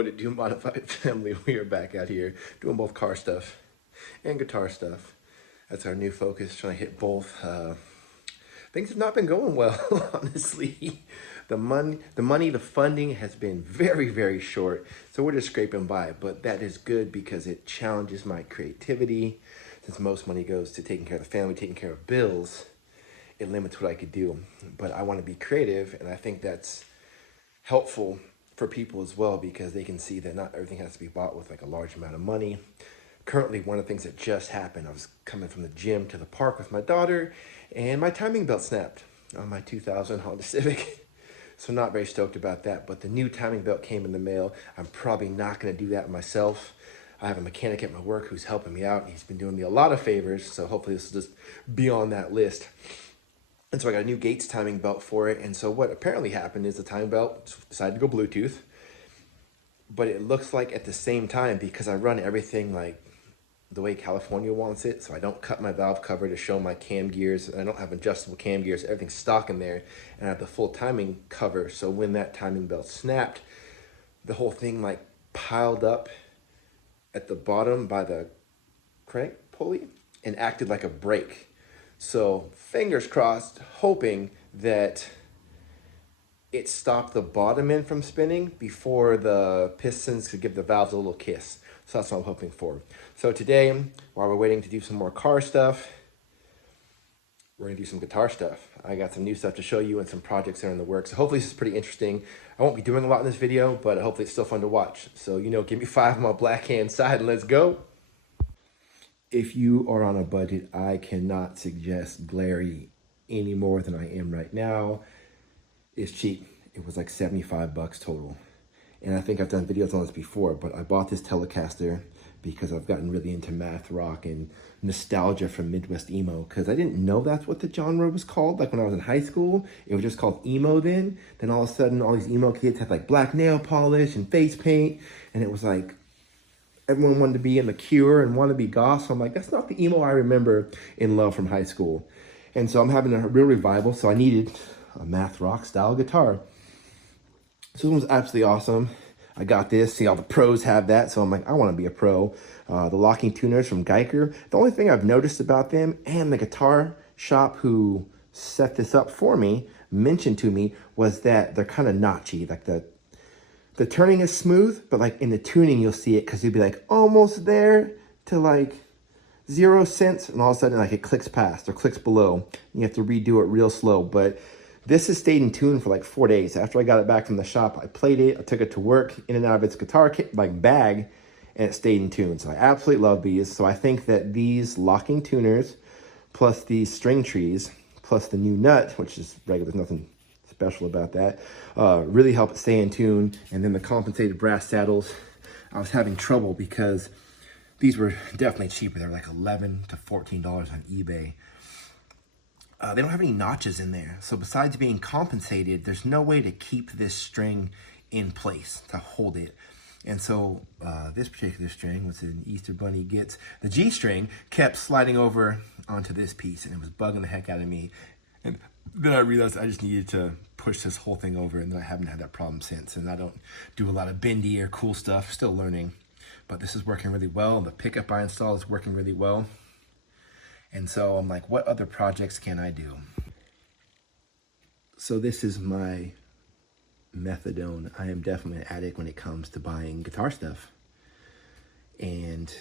What it do, Modified Family? We are back out here doing both car stuff and guitar stuff. That's our new focus, trying to hit both. Things have not been going well, honestly. The funding has been very, very short. So we're just scraping by, but that is good because it challenges my creativity. Since most money goes to taking care of the family, taking care of bills, it limits what I could do. But I want to be creative, and I think that's helpful for people as well because they can see that not everything has to be bought with like a large amount of money. Currently, one of the things that just happened, I was coming from the gym to the park with my daughter and my timing belt snapped on my 2000 Honda Civic. So not very stoked about that, but the new timing belt came in the mail. I'm probably not gonna do that myself. I have a mechanic at my work who's helping me out. He's been doing me a lot of favors, so hopefully this will just be on that list. And so I got a new Gates timing belt for it. And so what apparently happened is the timing belt decided to go Bluetooth, but it looks like at the same time, because I run everything like the way California wants it, so I don't cut my valve cover to show my cam gears, and I don't have adjustable cam gears, everything's stock in there, and I have the full timing cover, so when that timing belt snapped, the whole thing like piled up at the bottom by the crank pulley and acted like a brake. So fingers crossed, hoping that it stopped the bottom end from spinning before the pistons could give the valves a little kiss. So that's what I'm hoping for. So today, while we're waiting to do some more car stuff, we're gonna do some guitar stuff. I got some new stuff to show you and some projects that are in the works. So hopefully this is pretty interesting. I won't be doing a lot in this video, but hopefully it's still fun to watch. So, give me 5 on my black hand side and let's go. If you are on a budget, I cannot suggest Glary any more than I am right now. It's cheap. It was like 75 bucks total. And I think I've done videos on this before, but I bought this Telecaster because I've gotten really into math rock and nostalgia from Midwest emo, because I didn't know that's what the genre was called. Like when I was in high school, it was just called emo then. Then all of a sudden, all these emo kids had like black nail polish and face paint, and it was like, everyone wanted to be in The Cure and wanted to be goth. So I'm like, that's not the emo I remember in love from high school. And so I'm having a real revival. So I needed a math rock style guitar. So this one's absolutely awesome. I got this. See, all the pros have that. So I'm like, I want to be a pro. The locking tuners from Geiger. The only thing I've noticed about them, and the guitar shop who set this up for me mentioned to me, was that they're kind of notchy. Like the turning is smooth, but like in the tuning, you'll see it because you'll be like almost there to like 0 cents, and all of a sudden like it clicks past or clicks below. You have to redo it real slow. But this has stayed in tune for like 4 days. After I got it back from the shop, I played it, I took it to work, in and out of its guitar kit, like bag, and it stayed in tune. So I absolutely love these. So I think that these locking tuners, plus these string trees, plus the new nut, which is regular, there's nothing special about that, really help it stay in tune. And then the compensated brass saddles, I was having trouble because these were definitely cheaper. They were like $11 to $14 on eBay. They don't have any notches in there. So besides being compensated, there's no way to keep this string in place to hold it. And so this particular string was an Easter Bunny Gets. The G string kept sliding over onto this piece, and it was bugging the heck out of me. And then I realized I just needed to push this whole thing over, and then I haven't had that problem since. And I don't do a lot of bendy or cool stuff, still learning. But this is working really well. The pickup I installed is working really well. And so I'm like, what other projects can I do? So this is my methadone. I am definitely an addict when it comes to buying guitar stuff. And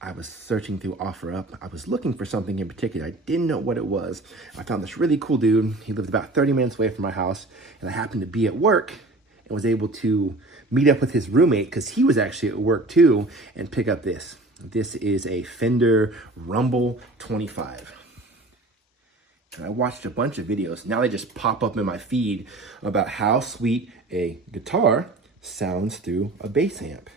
I was searching through OfferUp. I was looking for something in particular. I didn't know what it was. I found this really cool dude. He lived about 30 minutes away from my house, and I happened to be at work and was able to meet up with his roommate because he was actually at work too, and pick up this. This is a Fender Rumble 25. And I watched a bunch of videos. Now they just pop up in my feed about how sweet a guitar sounds through a bass amp.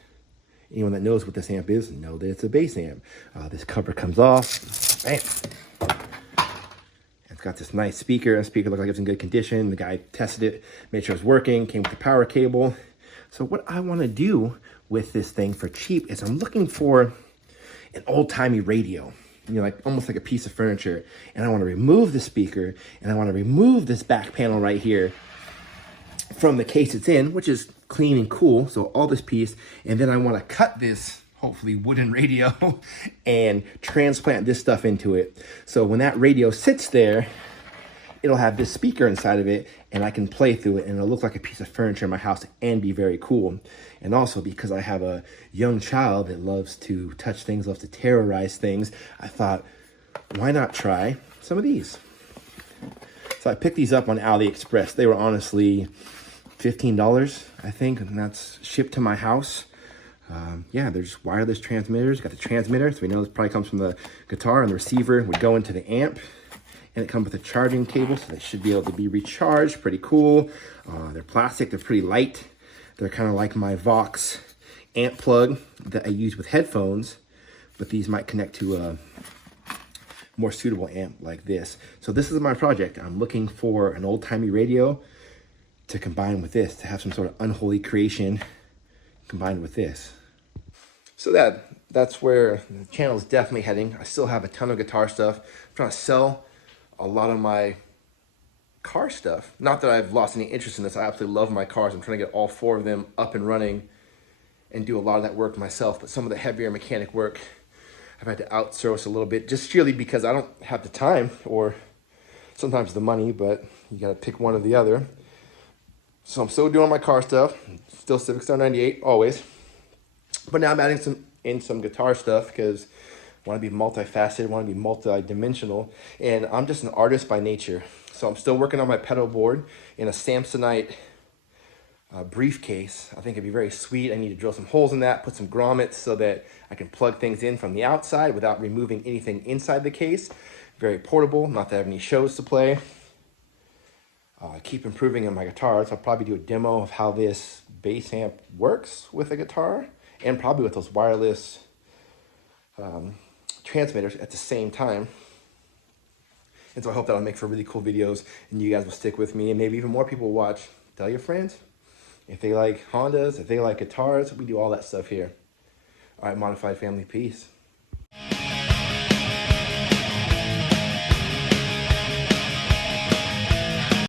Anyone that knows what this amp is, know that it's a bass amp. This cover comes off. Bam. It's got this nice speaker. The speaker looked like it was in good condition. The guy tested it, made sure it was working, came with the power cable. So what I want to do with this thing for cheap is I'm looking for an old-timey radio, like almost like a piece of furniture. And I want to remove the speaker, and I want to remove this back panel right here from the case it's in, which is clean and cool. So all this piece, and then I want to cut this, hopefully wooden radio, and transplant this stuff into it. So when that radio sits there, it'll have this speaker inside of it, and I can play through it, and it'll look like a piece of furniture in my house and be very cool. And also, because I have a young child that loves to touch things, loves to terrorize things, I thought, why not try some of these? So I picked these up on AliExpress. They were honestly $15, I think, and that's shipped to my house. Yeah, there's wireless transmitters. Got the transmitter, so we know this probably comes from the guitar, and the receiver would go into the amp. And it comes with a charging cable, so they should be able to be recharged. Pretty cool. They're plastic, they're pretty light. They're kind of like my Vox amp plug that I use with headphones, but these might connect to a more suitable amp like this. So this is my project. I'm looking for an old-timey radio to combine with this, to have some sort of unholy creation combined with this. So that's where the channel is definitely heading. I still have a ton of guitar stuff. I'm trying to sell a lot of my car stuff. Not that I've lost any interest in this. I absolutely love my cars. I'm trying to get all 4 of them up and running and do a lot of that work myself. But some of the heavier mechanic work I've had to outsource a little bit, just purely because I don't have the time or sometimes the money, but you gotta pick one or the other. So I'm still doing my car stuff, still Civic Star 98, always. But now I'm adding some guitar stuff because I want to be multifaceted, I want to be multi-dimensional, and I'm just an artist by nature. So I'm still working on my pedal board in a Samsonite briefcase. I think it'd be very sweet. I need to drill some holes in that, put some grommets so that I can plug things in from the outside without removing anything inside the case. Very portable, not that I have any shows to play. Keep improving on my guitars. I'll probably do a demo of how this bass amp works with a guitar, and probably with those wireless transmitters at the same time. And so I hope that'll make for really cool videos, and you guys will stick with me, and maybe even more people will watch. Tell your friends. If they like Hondas, if they like guitars, we do all that stuff here. All right, Modified Family, peace.